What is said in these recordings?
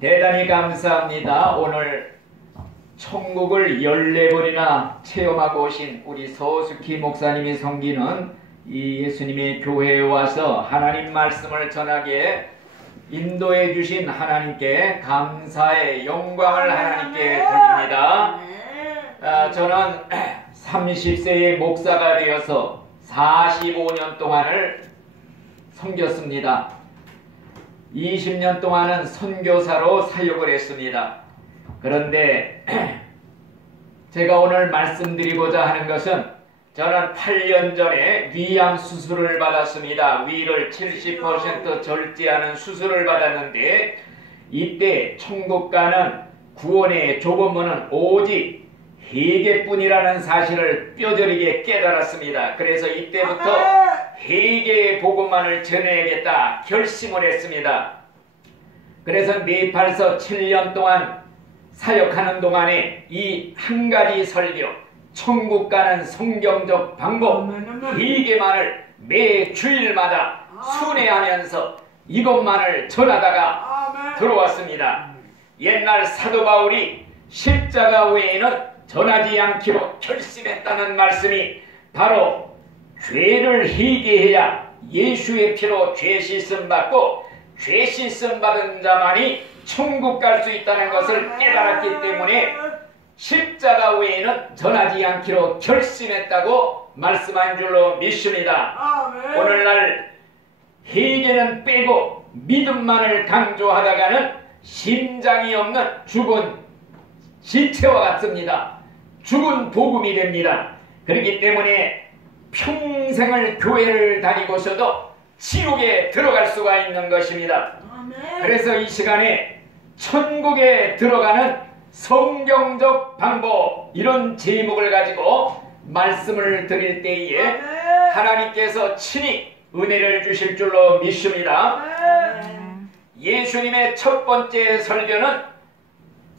대단히 감사합니다. 오늘 천국을 14번이나 체험하고 오신 우리 서숙희 목사님이 섬기는 이 예수님의 교회에 와서 하나님 말씀을 전하게 인도해 주신 하나님께 감사의 영광을 하나님께 드립니다. 저는 30세의 목사가 되어서 45년 동안을 섬겼습니다. 20년 동안은 선교사로 사역을 했습니다. 그런데 제가 오늘 말씀드리고자 하는 것은 저는 8년 전에 위암 수술을 받았습니다. 위를 70% 절제하는 수술을 받았는데 이때 천국 가는 구원의 조건문은 오직 회개뿐이라는 사실을 뼈저리게 깨달았습니다. 그래서 이때부터 회개의 복음만을 전해야겠다 결심을 했습니다. 그래서 네팔에서 7년 동안 사역하는 동안에 이 한 가지 설교, 천국 가는 성경적 방법, 회개만을 매 주일마다 순회하면서 이것만을 전하다가 들어왔습니다. 옛날 사도 바울이 십자가 외에는 전하지 않기로 결심했다는 말씀이 바로 죄를 회개해야 예수의 피로 죄 씻음 받고 죄 씻음 받은 자만이 천국 갈 수 있다는 것을 깨달았기 때문에 십자가 외에는 전하지 않기로 결심했다고 말씀한 줄로 믿습니다. 오늘날 회개는 빼고 믿음만을 강조하다가는 심장이 없는 죽은 시체와 같습니다. 죽은 복음이 됩니다. 그렇기 때문에 평생을 교회를 다니고서도 지옥에 들어갈 수가 있는 것입니다. 그래서 이 시간에 천국에 들어가는 성경적 방법, 이런 제목을 가지고 말씀을 드릴 때에 하나님께서 친히 은혜를 주실 줄로 믿습니다. 예수님의 첫 번째 설교는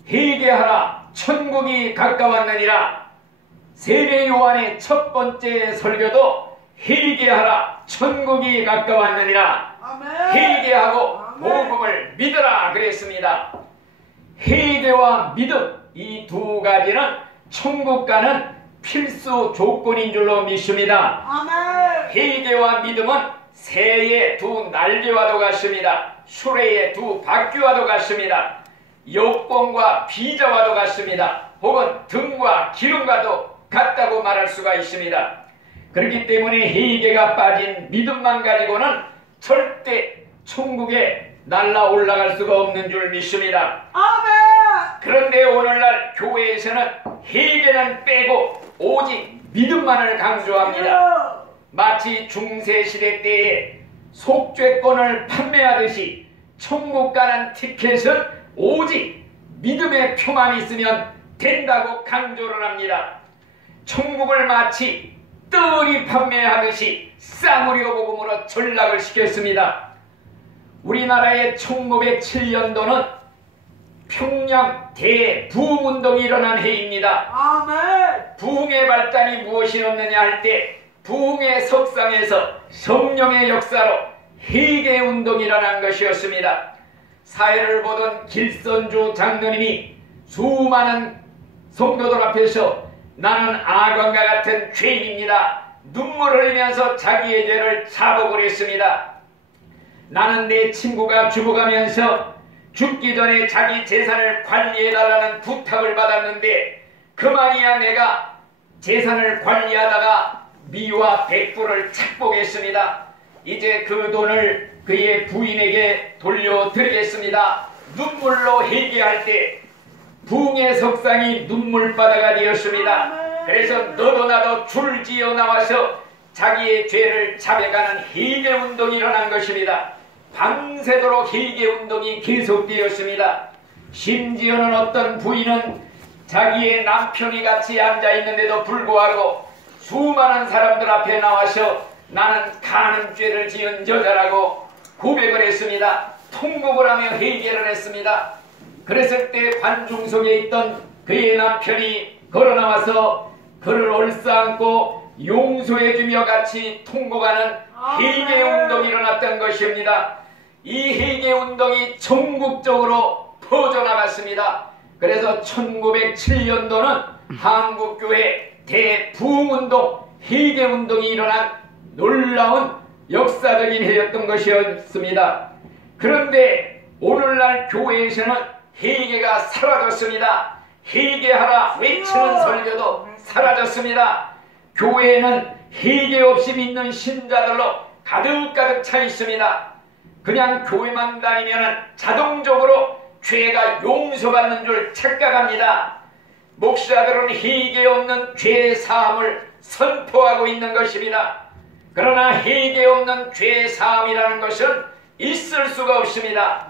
회개하라 천국이 가까웠느니라. 세례 요한의 첫 번째 설교도 회개하라 천국이 가까웠느니라. 회개하고 복음을 믿으라 그랬습니다. 회개와 믿음, 이 두 가지는 천국 가는 필수 조건인 줄로 믿습니다. 회개와 믿음은 새의 두 날개와도 같습니다. 수레의 두 바퀴와도 같습니다. 여권과 비자와도 같습니다. 혹은 등과 기름과도 같다고 말할 수가 있습니다. 그렇기 때문에 회개가 빠진 믿음만 가지고는 절대 천국에 날아 올라갈 수가 없는 줄 믿습니다. 그런데 오늘날 교회에서는 회개는 빼고 오직 믿음만을 강조합니다. 마치 중세시대 때에 속죄권을 판매하듯이 천국 가는 티켓은 오직 믿음의 표만 있으면 된다고 강조를 합니다. 천국을 마치 뜰이 판매하듯이 싸구려 복음으로 전락을 시켰습니다. 우리나라의 1907년도는 평양 대부흥운동이 일어난 해입니다. 부흥의 발단이 무엇이었느냐 할 때 부흥의 석상에서 성령의 역사로 회개운동이 일어난 것이었습니다. 사회를 보던 길선주 장로님이 수많은 성도들 앞에서 나는 아관과 같은 죄인입니다. 눈물을 흘리면서 자기의 죄를 자복을 했습니다. 나는 내 친구가 죽어가면서 죽기 전에 자기 재산을 관리해달라는 부탁을 받았는데 그만이야 내가 재산을 관리하다가 미와 백불을 착복했습니다. 이제 그 돈을 그의 부인에게 돌려드리겠습니다. 눈물로 회개할 때 부흥의 석상이 눈물바다가 되었습니다. 그래서 너도 나도 줄지어 나와서 자기의 죄를 자백하는 회개운동이 일어난 것입니다. 밤새도록 회개운동이 계속되었습니다. 심지어는 어떤 부인은 자기의 남편이 같이 앉아있는데도 불구하고 수많은 사람들 앞에 나와서 나는 간음죄를 지은 여자라고 고백을 했습니다. 통곡을 하며 회개를 했습니다. 그랬을 때 관중 속에 있던 그의 남편이 걸어나와서 그를 얼싸안고 용서해주며 같이 통곡하는 회개운동이 일어났던 것입니다. 이 회개운동이 전국적으로 퍼져나갔습니다. 그래서 1907년도는 한국교회 대부흥운동, 회개운동이 일어난 놀라운 역사적인 해였던 것이었습니다. 그런데 오늘날 교회에서는 회개가 사라졌습니다. 회개하라 외치는 설교도 사라졌습니다. 교회에는 회개 없이 믿는 신자들로 가득가득 차 있습니다. 그냥 교회만 다니면 자동적으로 죄가 용서받는 줄 착각합니다. 목사들은 회개 없는 죄 사함을 선포하고 있는 것입니다. 그러나 회개 없는 죄 사함이라는 것은 있을 수가 없습니다.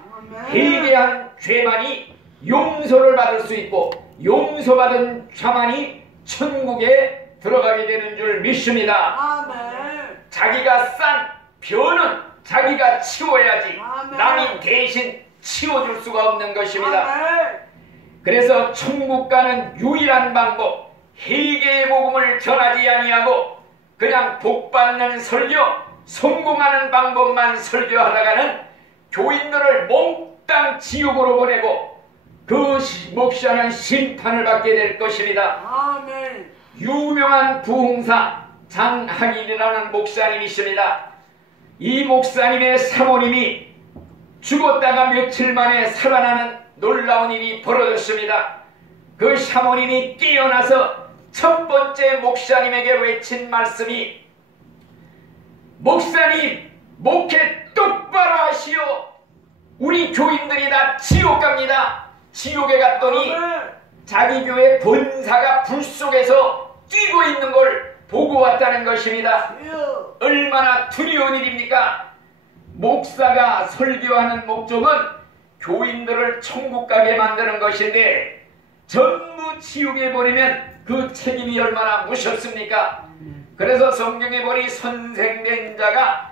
회개한 죄만이 용서를 받을 수 있고 용서받은 자만이 천국에 들어가게 되는 줄 믿습니다. 아멘. 자기가 싼 벼는 자기가 치워야지 아멘. 남이 대신 치워줄 수가 없는 것입니다. 아멘. 그래서 천국 가는 유일한 방법, 회개의 복음을 전하지 아니하고 그냥 복받는 설교, 성공하는 방법만 설교하다가는 교인들을 몽땅 지옥으로 보내고 그 목사는 심판을 받게 될 것입니다. 아멘. 유명한 부흥사 장한일이라는 목사님이 있습니다. 이 목사님의 사모님이 죽었다가 며칠 만에 살아나는 놀라운 일이 벌어졌습니다. 그 사모님이 깨어나서 첫 번째 목사님에게 외친 말씀이 목사님 목회 똑바로 하시오. 우리 교인들이 다 지옥 갑니다. 지옥에 갔더니 자기 교회 권사가 불 속에서 뛰고 있는 걸 보고 왔다는 것입니다. 얼마나 두려운 일입니까? 목사가 설교하는 목적은 교인들을 천국 가게 만드는 것인데 전부 지옥에 보내면 그 책임이 얼마나 무섭습니까? 그래서 성경에 보니 선생된 자가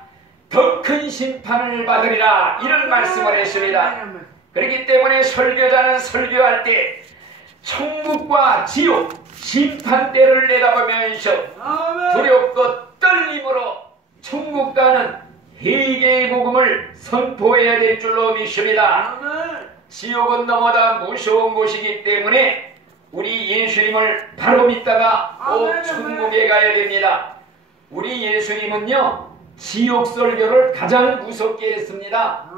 더 큰 심판을 받으리라 이런 말씀을 했습니다. 그렇기 때문에 설교자는 설교할 때 천국과 지옥 심판대를 내다보면서 두렵고 떨림으로 천국 가는 회개의 복음을 선포해야 될 줄로 믿습니다. 지옥은 너무나 무서운 곳이기 때문에 우리 예수님을 바로 믿다가 꼭 천국에 가야 됩니다. 우리 예수님은요 지옥 설교를 가장 무섭게 했습니다.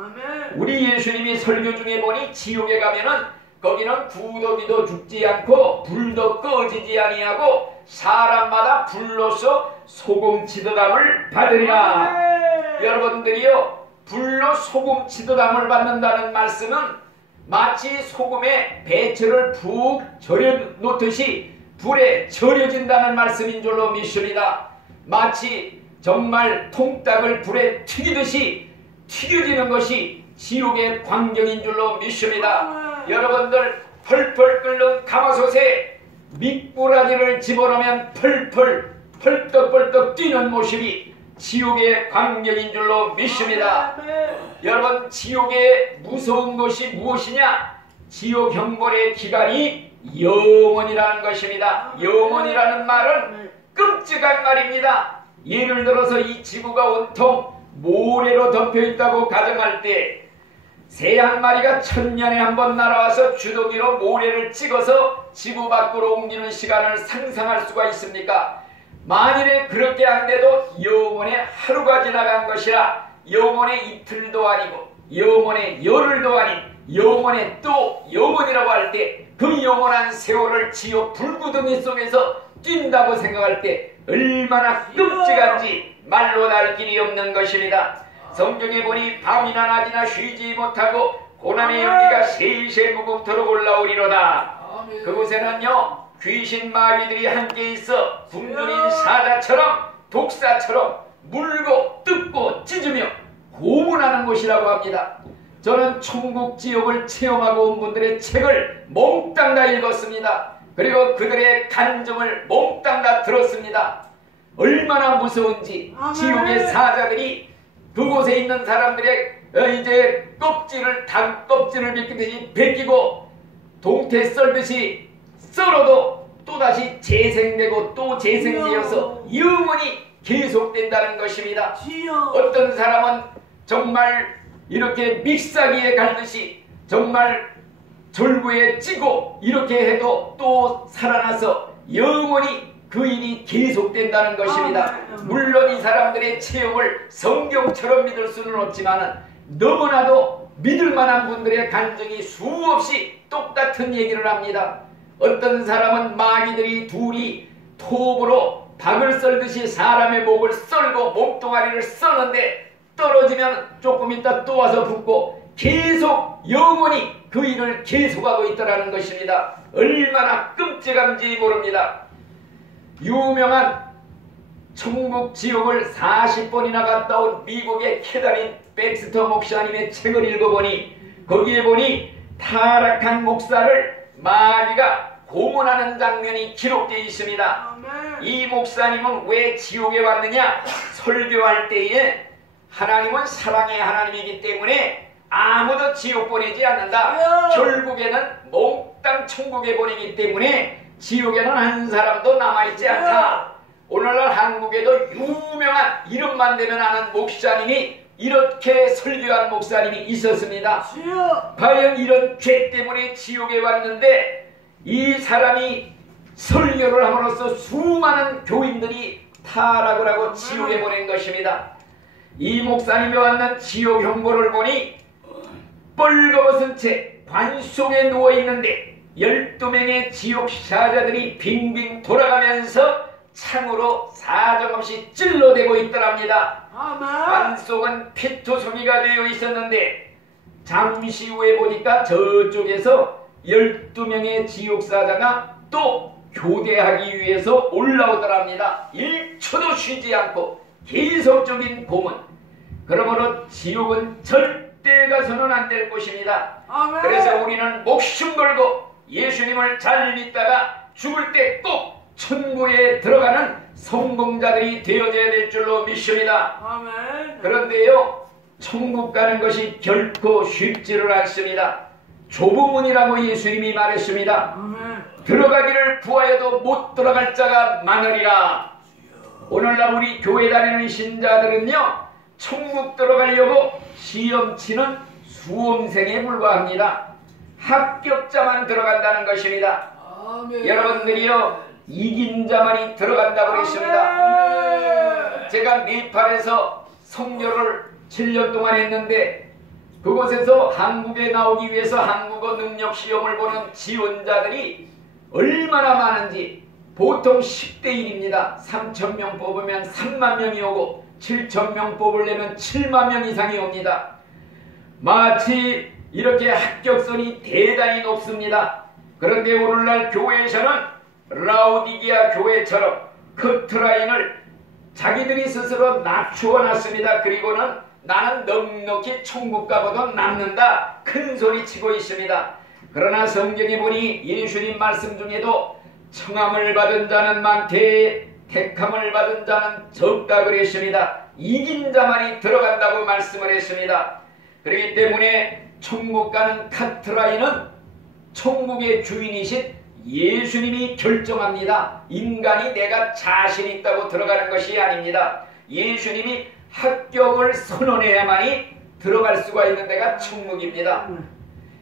우리 예수님이 설교 중에 보니 지옥에 가면은 거기는 구더기도 죽지 않고 불도 꺼지지 아니하고 사람마다 불로서 소금 치드담을 받으리라. 여러분들이요 불로 소금 치드담을 받는다는 말씀은 마치 소금에 배추를 푹 절여 놓듯이 불에 절여진다는 말씀인 줄로 믿습니다. 마치 정말 통닭을 불에 튀기듯이 튀겨지는 것이 지옥의 광경인 줄로 믿습니다. 여러분들 펄펄 끓는 가마솥에 미꾸라지를 집어넣으면 펄펄 펄떡펄떡 뛰는 모습이 지옥의 광경인 줄로 믿습니다. 여러분 지옥의 무서운 것이 무엇이냐? 지옥 형벌의 기간이 영원이라는 것입니다. 영원이라는 말은 끔찍한 말입니다. 예를 들어서 이 지구가 온통 모래로 덮여있다고 가정할 때 새 한 마리가 1000년에 한 번 날아와서 주둥이로 모래를 찍어서 지구 밖으로 옮기는 시간을 상상할 수가 있습니까? 만일에 그렇게 안 돼도 영원의 하루가 지나간 것이라 영원의 이틀도 아니고 영원의 열흘도 아닌 영원의 또 영원이라고 할 때 그 영원한 세월을 지옥 불구덩이 속에서 뛴다고 생각할 때 얼마나 끔찍한지 말로 달 길이 없는 것입니다. 성경에 보니 밤이나 낮이나 쉬지 못하고 고난의 연기가 세세 무궁토록 올라오리로다. 그곳에는요 귀신 마귀들이 함께 있어 굶주린 사자처럼 독사처럼 물고 뜯고 찢으며 고문하는 곳이라고 합니다. 저는 천국 지옥을 체험하고 온 분들의 책을 몽땅 다 읽었습니다. 그리고 그들의 간증을 몽땅 다 들었습니다. 얼마나 무서운지 지옥의 사자들이 그곳에 있는 사람들의 이제 닭 껍질을 벗기고 동태 썰듯이 썰어도 또다시 재생되고 또 재생되어서 영원히 계속된다는 것입니다. 어떤 사람은 정말 이렇게 믹사기에 갈듯이 정말 졸부에 찌고 이렇게 해도 또 살아나서 영원히 그 일이 계속된다는 것입니다. 물론 이 사람들의 체험을 성경처럼 믿을 수는 없지만 너무나도 믿을 만한 분들의 간증이 수없이 똑같은 얘기를 합니다. 어떤 사람은 마귀들이 둘이 톱으로 박을 썰듯이 사람의 목을 썰고 몸뚱아리를 써는데 떨어지면 조금 있다 또 와서 붙고 계속 영원히 그 일을 계속하고 있다는 것입니다. 얼마나 끔찍한지 모릅니다. 유명한 천국 지옥을 40번이나 갔다 온 미국의 캐다린 백스터 목사님의 책을 읽어보니 거기에 보니 타락한 목사를 마귀가 고문하는 장면이 기록되어 있습니다. 이 목사님은 왜 지옥에 왔느냐? 설교할 때에 하나님은 사랑의 하나님이기 때문에 아무도 지옥 보내지 않는다. 결국에는 몽땅 천국에 보내기 때문에 지옥에는 한 사람도 남아있지 않다. 오늘날 한국에도 유명한 이름만 대면 아는 목사님이 이렇게 설교한 목사님이 있었습니다. 과연 이런 죄 때문에 지옥에 왔는데 이 사람이 설교를 함으로써 수많은 교인들이 타락을 하고 지옥에 보낸 것입니다. 이 목사님이 왔는 지옥 형보를 보니 뻘거벗은 채 관 속에 누워있는데 12명의 지옥 사자들이 빙빙 돌아가면서 창으로 사정없이 찔러대고 있더랍니다. 관 속은 피투성이가 되어 있었는데 잠시 후에 보니까 저쪽에서 12명의 지옥 사자가 또 교대하기 위해서 올라오더랍니다. 1초도 쉬지 않고 계속적인 고문. 그러므로 지옥은 절대 가서는 안 될 곳입니다. 그래서 우리는 목숨 걸고 예수님을 잘 믿다가 죽을 때 꼭 천국에 들어가는 성공자들이 되어져야 될 줄로 믿습니다. 그런데요, 천국 가는 것이 결코 쉽지를 않습니다. 좁은 문이라고 예수님이 말했습니다. 들어가기를 구하여도 못 들어갈 자가 많으리라. 오늘날 우리 교회 다니는 신자들은요, 천국 들어가려고 시험치는 수험생에 불과합니다. 합격자만 들어간다는 것입니다. 여러분들이요, 이긴 자만이 들어간다고 그랬습니다. 제가 네팔에서 선교를 7년 동안 했는데 그곳에서 한국에 나오기 위해서 한국어 능력 시험을 보는 지원자들이 얼마나 많은지 보통 10대 1입니다. 3,000명 뽑으면 3만 명이 오고 7,000명 뽑으려면 7만 명 이상이 옵니다. 마치 이렇게 합격선이 대단히 높습니다. 그런데 오늘날 교회에서는 라우디게아 교회처럼 커트라인을 자기들이 스스로 낮추어 놨습니다. 그리고는 나는 넉넉히 천국 가보도 남는다 큰 소리 치고 있습니다. 그러나 성경에 보니 예수님 말씀 중에도 청함을 받은 자는 많되 택함을 받은 자는 적다 그랬습니다. 이긴 자만이 들어간다고 말씀을 했습니다. 그렇기 때문에 천국 가는 카트라인은 천국의 주인이신 예수님이 결정합니다. 인간이 내가 자신 있다고 들어가는 것이 아닙니다. 예수님이 합격을 선언해야만이 들어갈 수가 있는 데가 천국입니다.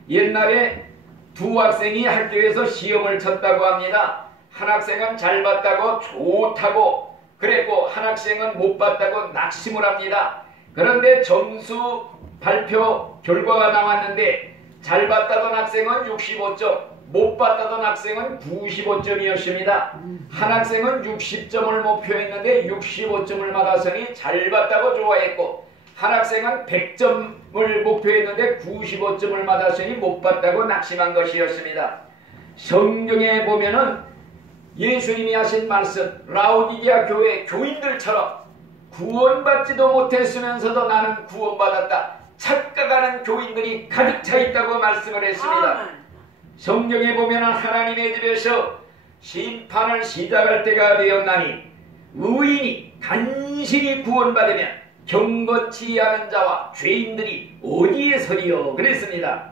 옛날에 두 학생이 학교에서 시험을 쳤다고 합니다. 한 학생은 잘 봤다고 좋다고 그랬고 한 학생은 못 봤다고 낙심을 합니다. 그런데 점수 발표 결과가 나왔는데 잘 봤다던 학생은 65점, 못 봤다던 학생은 95점이었습니다. 한 학생은 60점을 목표했는데 65점을 받았으니 잘 봤다고 좋아했고 한 학생은 100점을 목표했는데 95점을 받았으니 못 봤다고 낙심한 것이었습니다. 성경에 보면은 예수님이 하신 말씀, 라우디게아 교회 교인들처럼 구원받지도 못했으면서도 나는 구원받았다 착각하는 교인들이 가득 차 있다고 말씀을 했습니다. 성경에 보면 하나님의 집에서 심판을 시작할 때가 되었나니 의인이 간신히 구원받으면 경건치 않은 자와 죄인들이 어디에 서리요 그랬습니다.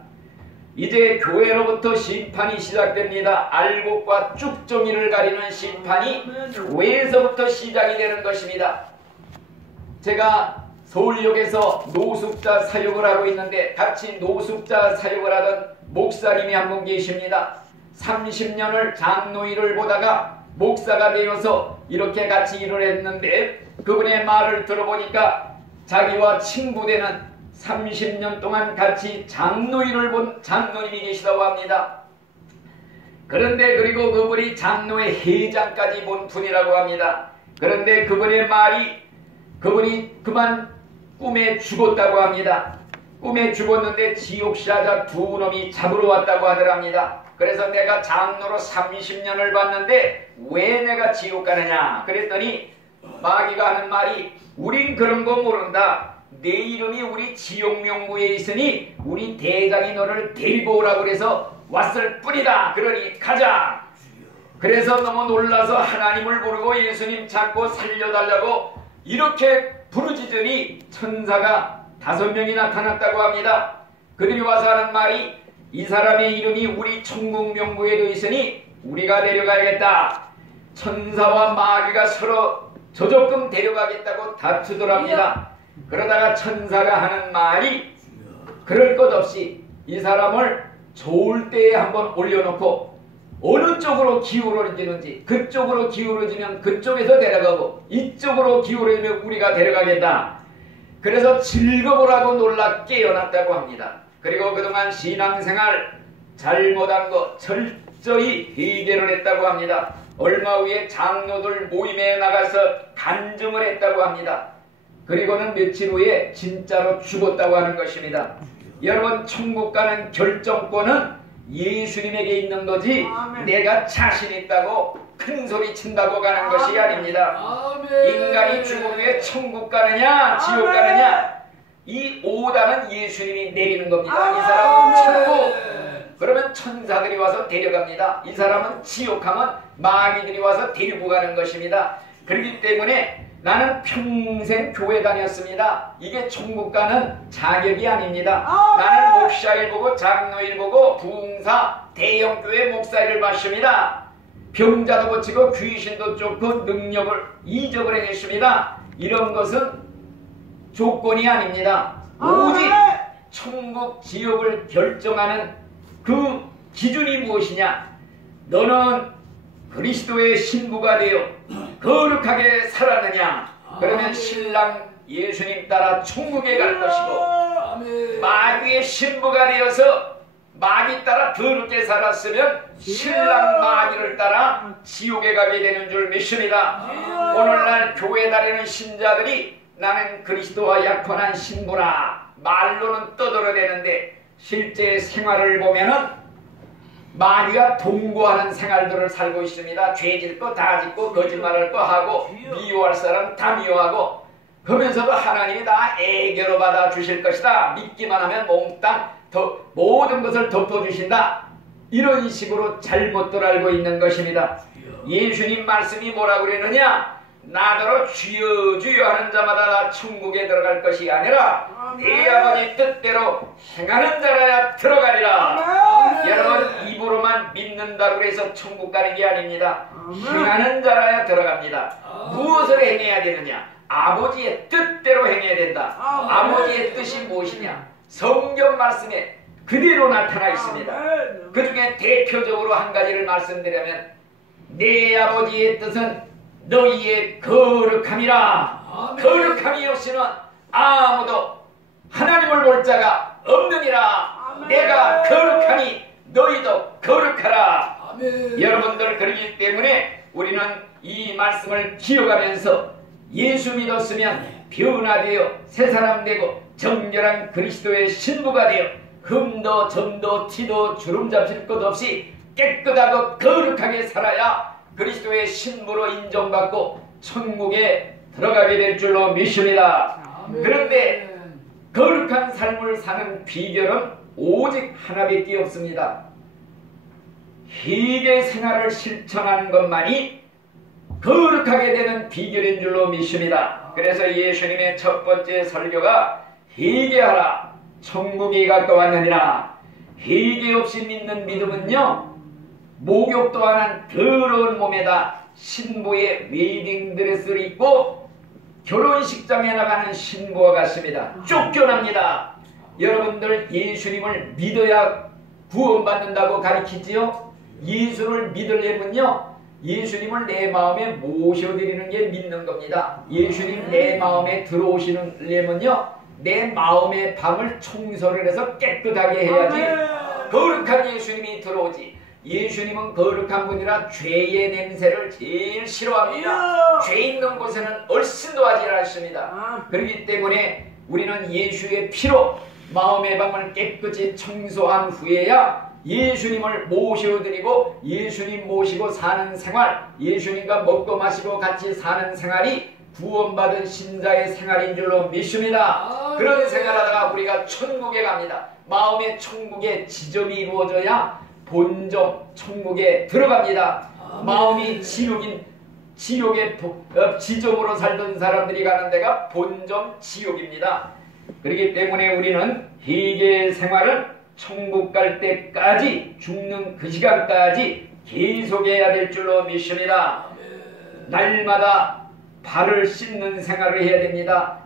이제 교회로부터 심판이 시작됩니다. 알곡과 쭉정이를 가리는 심판이 교회에서부터 시작이 되는 것입니다. 제가 서울역에서 노숙자 사역을 하고 있는데 같이 노숙자 사역을 하던 목사님이 한 분 계십니다. 30년을 장로일을 보다가 목사가 되어서 이렇게 같이 일을 했는데 그분의 말을 들어보니까 자기와 친구되는 30년 동안 같이 장로일을 본 장로님이 계시다고 합니다. 그런데 그리고 그분이 장로의 회장까지 본 분이라고 합니다. 그런데 그분의 말이 그분이 그만 꿈에 죽었다고 합니다. 꿈에 죽었는데 지옥사자 두 놈이 잡으러 왔다고 하더랍니다. 그래서 내가 장로로 30년을 봤는데 왜 내가 지옥 가느냐 그랬더니 마귀가 하는 말이 우린 그런 거 모른다. 내 이름이 우리 지옥 명부에 있으니 우리 대장이 너를 데리고 오라고 그래서 왔을 뿐이다. 그러니 가자. 그래서 너무 놀라서 하나님을 부르고 예수님 찾고 살려달라고 이렇게 부르짖으니 천사가 5명이 나타났다고 합니다. 그들이 와서 하는 말이 이 사람의 이름이 우리 천국 명부에도 있으니 우리가 데려가야겠다. 천사와 마귀가 서로 저조금 데려가겠다고 다투더랍니다. 그러다가 천사가 하는 말이 그럴 것 없이 이 사람을 좋을 때에 한번 올려놓고 어느 쪽으로 기울어지는지 그쪽으로 기울어지면 그쪽에서 데려가고 이쪽으로 기울어지면 우리가 데려가겠다. 그래서 즐거우라고 놀라 깨어났다고 합니다. 그리고 그동안 신앙생활 잘못한 거 철저히 해결을 했다고 합니다. 얼마 후에 장로들 모임에 나가서 간증을 했다고 합니다. 그리고는 며칠 후에 진짜로 죽었다고 하는 것입니다. 여러분 천국 가는 결정권은 예수님에게 있는 거지 아멘. 내가 자신 있다고 큰소리 친다고 가는 것이 아닙니다. 아멘. 인간이 죽은 후에 천국 가느냐 지옥 아멘. 가느냐 이 오단은 예수님이 내리는 겁니다. 이 아멘. 사람은 천국 그러면 천사들이 와서 데려갑니다. 이 사람은 지옥하면 마귀들이 와서 데리고 가는 것입니다. 그렇기 때문에 나는 평생 교회 다녔습니다. 이게 천국 가는 자격이 아닙니다. 나는 목사일 보고 장로일 보고 부흥사 대형교회 목사일을 마십니다. 병자도 고치고 귀신도 쫓고 능력을 이적을 해냈습니다. 이런 것은 조건이 아닙니다. 오직 천국 지옥을 결정하는 그 기준이 무엇이냐? 너는 그리스도의 신부가 되어 거룩하게 살았느냐? 그러면 신랑 예수님 따라 천국에 갈 것이고 마귀의 신부가 되어서 마귀 따라 더럽게 살았으면 신랑 마귀를 따라 지옥에 가게 되는 줄 믿습니다. 오늘날 교회 다니는 신자들이 나는 그리스도와 약혼한 신부라 말로는 떠들어대는데 실제 생활을 보면은 마귀와 동거하는 생활들을 살고 있습니다. 죄 짓고 다 짓고 거짓말할 거 하고 미워할 사람 다 미워하고 그러면서도 하나님이 다 애교로 받아 주실 것이다. 믿기만 하면 몽땅 모든 것을 덮어주신다. 이런 식으로 잘못들 알고 있는 것입니다. 예수님 말씀이 뭐라고 그랬느냐? 나더러 주여 주여 하는 자마다 천국에 들어갈 것이 아니라 네 아버지 뜻대로 행하는 자라야 들어가리라. 여러분 입으로만 믿는다고 해서 천국 가는 게 아닙니다. 행하는 자라야 들어갑니다. 무엇을 행해야 되느냐? 아버지의 뜻대로 행해야 된다. 아버지의 뜻이 무엇이냐? 성경 말씀에 그대로 나타나 있습니다. 그 중에 대표적으로 한 가지를 말씀드리면 내 아버지의 뜻은 너희의 거룩함이라. 거룩함이 없이는 아무도 하나님을 볼 자가 없느니라. 내가 거룩하니 너희도 거룩하라. 아멘. 여러분들 그러기 때문에 우리는 이 말씀을 기억하면서 예수 믿었으면 변화되어 새 사람 되고 정결한 그리스도의 신부가 되어 흠도 점도 티도 주름 잡힐 것 없이 깨끗하고 거룩하게 살아야 그리스도의 신부로 인정받고 천국에 들어가게 될 줄로 믿습니다. 그런데 거룩한 삶을 사는 비결은 오직 하나밖에 없습니다. 회개 생활을 실천하는 것만이 거룩하게 되는 비결인 줄로 믿습니다. 그래서 예수님의 첫 번째 설교가 회개하라 천국이 가까웠느니라. 회개 없이 믿는 믿음은요 목욕도 안 한 더러운 몸에다 신부의 웨딩드레스를 입고 결혼식장에 나가는 신부와 같습니다. 쫓겨납니다. 여러분들 예수님을 믿어야 구원받는다고 가르치지요? 예수를 믿으려면요, 예수님을 내 마음에 모셔드리는 게 믿는 겁니다. 예수님 내 마음에 들어오시려면요, 내 마음의 방을 청소를 해서 깨끗하게 해야지 거룩한 예수님이 들어오지. 예수님은 거룩한 분이라 죄의 냄새를 제일 싫어합니다. 죄 있는 곳에는 얼씬도 하지 않습니다. 그렇기 때문에 우리는 예수의 피로 마음의 방을 깨끗이 청소한 후에야 예수님을 모셔드리고 예수님 모시고 사는 생활, 예수님과 먹고 마시고 같이 사는 생활이 구원받은 신자의 생활인 줄로 믿습니다. 그런 생활하다가 우리가 천국에 갑니다. 마음의 천국의 지점이 이루어져야 본점 천국에 들어갑니다. 마음이 지옥의 지점으로 살던 사람들이 가는 데가 본점 지옥입니다. 그렇기 때문에 우리는 회개 생활은 천국 갈 때까지, 죽는 그 시간까지 계속해야 될 줄로 믿습니다. 날마다 발을 씻는 생활을 해야 됩니다.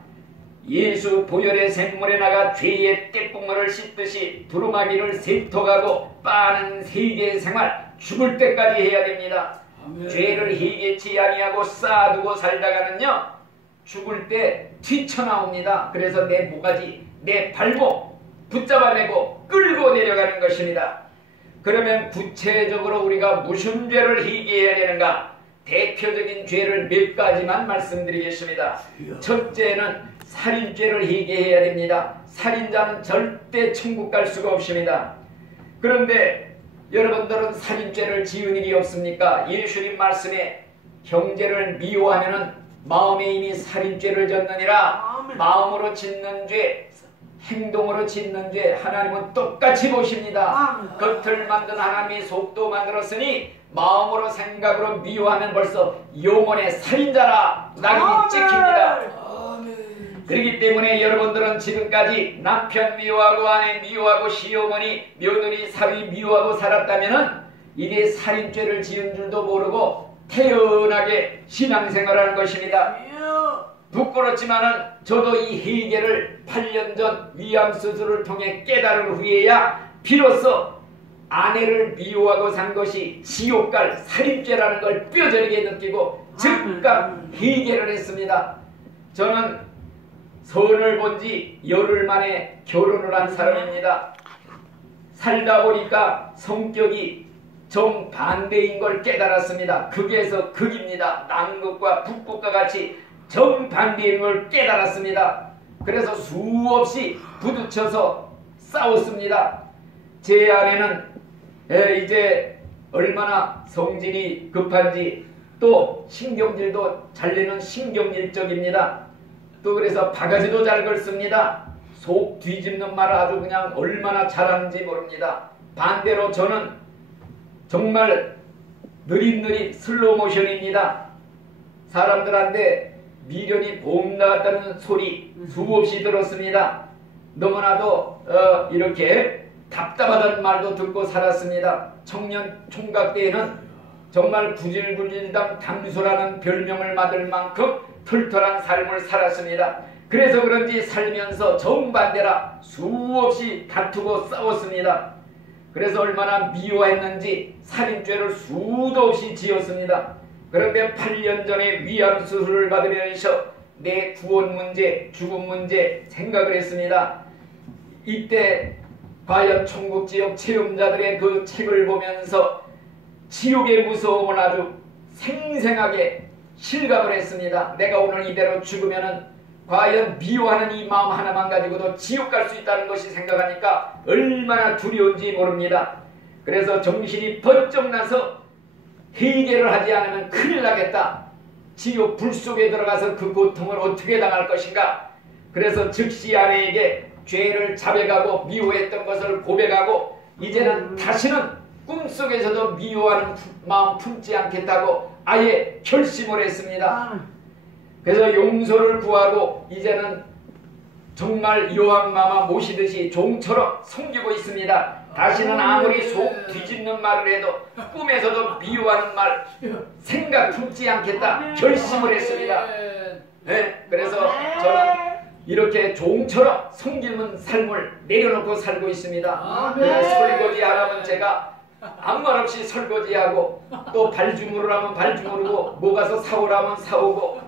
예수 보혈의 샘물에 나가 죄의 떼국물을 씻듯이 두루마기를 세턱하고 빠는 세계 생활, 죽을 때까지 해야 됩니다. 아멘. 죄를 회개치 아니하고 쌓아두고 살다가는요, 죽을 때 튀쳐나옵니다. 그래서 내 모가지, 내 발목 붙잡아내고 끌고 내려가는 것입니다. 그러면 구체적으로 우리가 무슨 죄를 회개해야 되는가? 대표적인 죄를 몇 가지만 말씀드리겠습니다. 첫째는 살인죄를 회개해야 됩니다. 살인자는 절대 천국 갈 수가 없습니다. 그런데 여러분들은 살인죄를 지은 일이 없습니까? 예수님 말씀에 형제를 미워하면은 마음에 이미 살인죄를 졌느니라. 마음으로 짓는 죄, 행동으로 짓는 죄 하나님은 똑같이 보십니다. 겉을 만든 하나님이 속도 만들었으니 마음으로 생각으로 미워하면 벌써 영혼의 살인자라 낙인이 찍힙니다. 그렇기 때문에 여러분들은 지금까지 남편 미워하고 아내 미워하고 시어머니 며느리 사위 미워하고 살았다면은 이게 살인죄를 지은 줄도 모르고 태연하게 신앙생활하는 것입니다. 부끄럽지만은 저도 이 회개를 8년 전 위암수술을 통해 깨달은 후에야 비로소 아내를 미워하고 산 것이 지옥갈 살인죄라는 걸 뼈저리게 느끼고 즉각 회개를 했습니다. 저는 선을 본 지 열흘 만에 결혼을 한 사람입니다. 살다 보니까 성격이 정반대인 걸 깨달았습니다. 극에서 극입니다. 남극과 북극과 같이 정반대인 걸 깨달았습니다. 그래서 수없이 부딪혀서 싸웠습니다. 제 아내는 이제 얼마나 성질이 급한지, 또 신경질도 잘 내는 신경질적입니다. 또 그래서 바가지도 잘 걸습니다. 속 뒤집는 말을 아주 그냥 얼마나 잘하는지 모릅니다. 반대로 저는 정말 느릿느릿 슬로모션입니다. 사람들한테 미련이 봄 나왔다는 소리 수없이 들었습니다. 너무나도 이렇게 답답하다는 말도 듣고 살았습니다. 청년 총각 때에는 정말 구질구질당 담수라는 별명을 받을 만큼 털털한 삶을 살았습니다. 그래서 그런지 살면서 정반대라 수없이 다투고 싸웠습니다. 그래서 얼마나 미워했는지 살인죄를 수도 없이 지었습니다. 그런데 8년 전에 위암수술을 받으면서 내 구원 문제, 죽음 문제 생각을 했습니다. 이때 과연 천국지옥 체험자들의 그 책을 보면서 지옥의 무서움을 아주 생생하게 실감을 했습니다. 내가 오늘 이대로 죽으면은 과연 미워하는 이 마음 하나만 가지고도 지옥 갈 수 있다는 것이 생각하니까 얼마나 두려운지 모릅니다. 그래서 정신이 번쩍 나서 회개를 하지 않으면 큰일 나겠다. 지옥 불 속에 들어가서 그 고통을 어떻게 당할 것인가. 그래서 즉시 아내에게 죄를 자백하고 미워했던 것을 고백하고 이제는 다시는 꿈속에서도 미워하는 마음 품지 않겠다고 아예 결심을 했습니다. 그래서 용서를 구하고 이제는 정말 여왕마마 모시듯이 종처럼 섬기고 있습니다. 다시는 아무리 속 뒤집는 말을 해도 꿈에서도 미워하는 말 생각 품지 않겠다 결심을 했습니다. 네, 그래서 저는 이렇게 종처럼 섬기는 삶을 내려놓고 살고 있습니다. 설거지 하라면 제가 아무 말 없이 설거지하고, 또 발 주무르라면 발 주무르고, 뭐 가서 사오라면 사오고,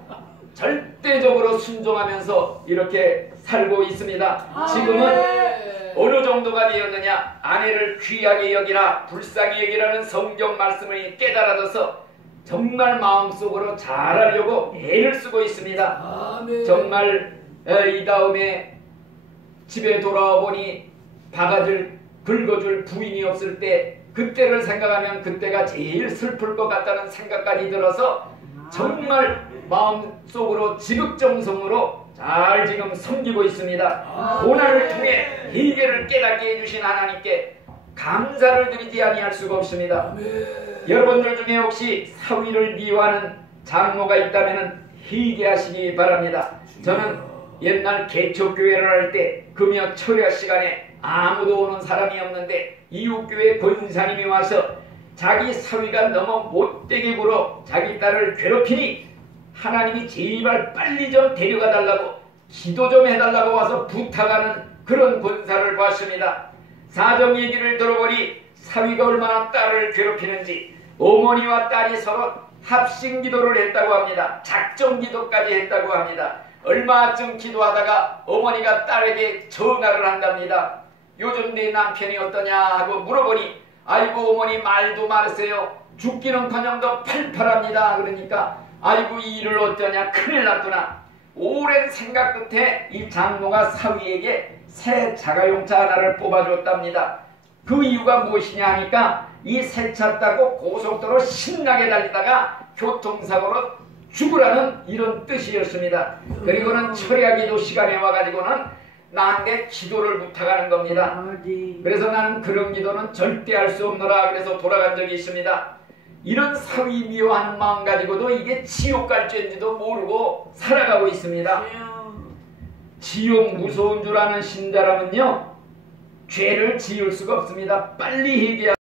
절대적으로 순종하면서 이렇게 살고 있습니다. 지금은 어느 정도가 되었느냐? 아내를 귀하게 여기라 불쌍히 여기라는 성경 말씀을 깨달아서 정말 마음속으로 잘하려고 애를 쓰고 있습니다. 정말 이 다음에 집에 돌아와 보니 박아줄 긁어줄 부인이 없을 때, 그때를 생각하면 그때가 제일 슬플 것 같다는 생각까지 들어서 정말 마음속으로 지극정성으로 잘 지금 섬기고 있습니다. 고난을 통해 희계를 깨닫게 해주신 하나님께 감사를 드리지 아니할 수가 없습니다. 여러분들 중에 혹시 사위를 미워하는 장모가 있다면 희계하시기 바랍니다. 저는 옛날 개척교회를 할 때 금요 철야 시간에 아무도 오는 사람이 없는데 이웃교회 권사님이 와서 자기 사위가 너무 못되게 굴어 자기 딸을 괴롭히니 하나님이 제발 빨리 좀 데려가 달라고, 기도 좀 해달라고 와서 부탁하는 그런 권사를 봤습니다. 사정 얘기를 들어보니 사위가 얼마나 딸을 괴롭히는지 어머니와 딸이 서로 합심 기도를 했다고 합니다. 작정 기도까지 했다고 합니다. 얼마쯤 기도하다가 어머니가 딸에게 전화를 한답니다. 요즘 네 남편이 어떠냐 하고 물어보니, 아이고 어머니 말도 말으세요. 죽기는커녕 더 팔팔합니다. 그러니까 아이고 이 일을 어쩌냐, 큰일 났구나. 오랜 생각 끝에 이 장모가 사위에게 새 자가용차 하나를 뽑아줬답니다. 그 이유가 무엇이냐 하니까 이 새 차 타고 고속도로 신나게 달리다가 교통사고로 죽으라는 이런 뜻이었습니다. 그리고는 철야기도 시간에 와가지고는 나한테 기도를 부탁하는 겁니다. 그래서 나는 그런 기도는 절대 할 수 없노라 그래서 돌아간 적이 있습니다. 이런 사위 미워하는 마음 가지고도 이게 지옥 갈 죄인지도 모르고 살아가고 있습니다. 지옥 무서운 줄 아는 신자라면요, 죄를 지을 수가 없습니다. 빨리 회개하고